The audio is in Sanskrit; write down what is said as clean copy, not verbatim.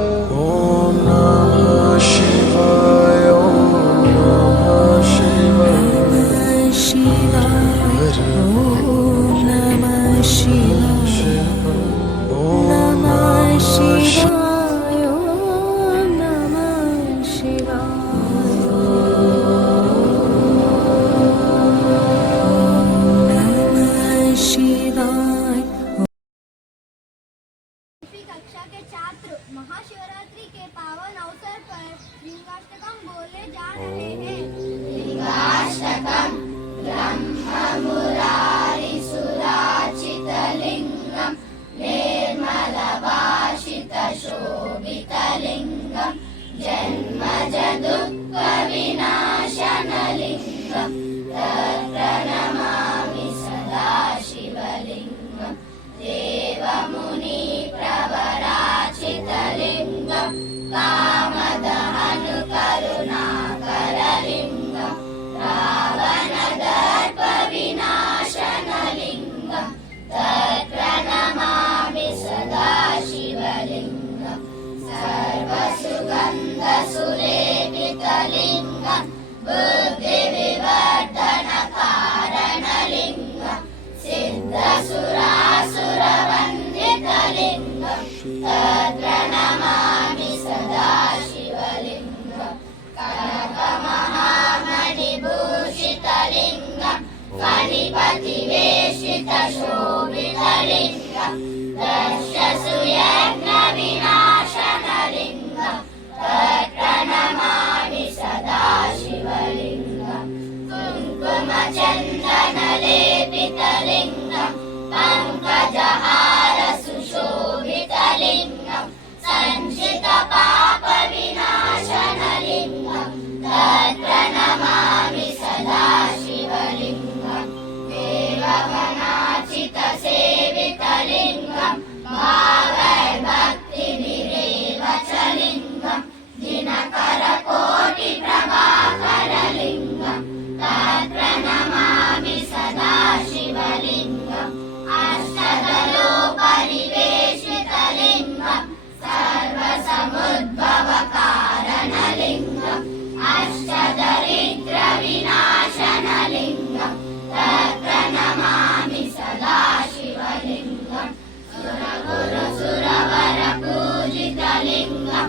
Om Namah Shivaya. Om Namah Shivaya. Om Namah Shivaya. Om Namah Shivaya. Om Namah Shivaya. कक्षा के छात्र महाशिवरात्रि के पावन अवसर पर लिंगाष्टकम बोले जा रहे हैं। लिंगाष्टकम ब्रह्ममुरारी सुराचित लिंगम निर्मल भाषित शोभित लिंगम जन्मज दुःख विनाशन लिंगम तत्प्रणमामि सदा शिवलिंगम देवमुनि प्रवराचितलिंगं कामदहनुकरुणाकरलिंगं रावणदर्पविनाशनलिंगं तत्प्रणमामि सदा शिवलिंगं सर्वसुगन्धसुलेपितलिंगं बुद्धिविवर्धनकारणलिंगं सिद्धसुरासुरवन्दितलिंगं तत्प्रणमामि सदा शिवलिंगं कनकमहामणिभूषितलिंगं फणिपतिवेशितशोभितलिंगं दक्षसुयज्ञविनाशनलिंगं तत्प्रणमामि सदा शिवलिंगं कुङ्कुमचन्दनलेपितलिंगं पङ्कजहारसुशोभितलिंगं सञ्चितपापविनाशनलिंगं तत्प्रणमामि सदा शिवलिंगं देवगणाचितसेवितलिंगं भावैर्भक्तिभिरेव च लिंगं दिनकरकोटिप्रभाकरलिंगं तत्प्रणमामि सदा शिवलिंगम् अष्टदलोपरिवेशितलिंगं सर्वसमुद्भवकारणलिंगम् अष्टदरिद्रविनाशनलिंगं तत्प्रणमामि सदा शिवलिंगम् सुरगुरुसुरवरपूजितलिंगं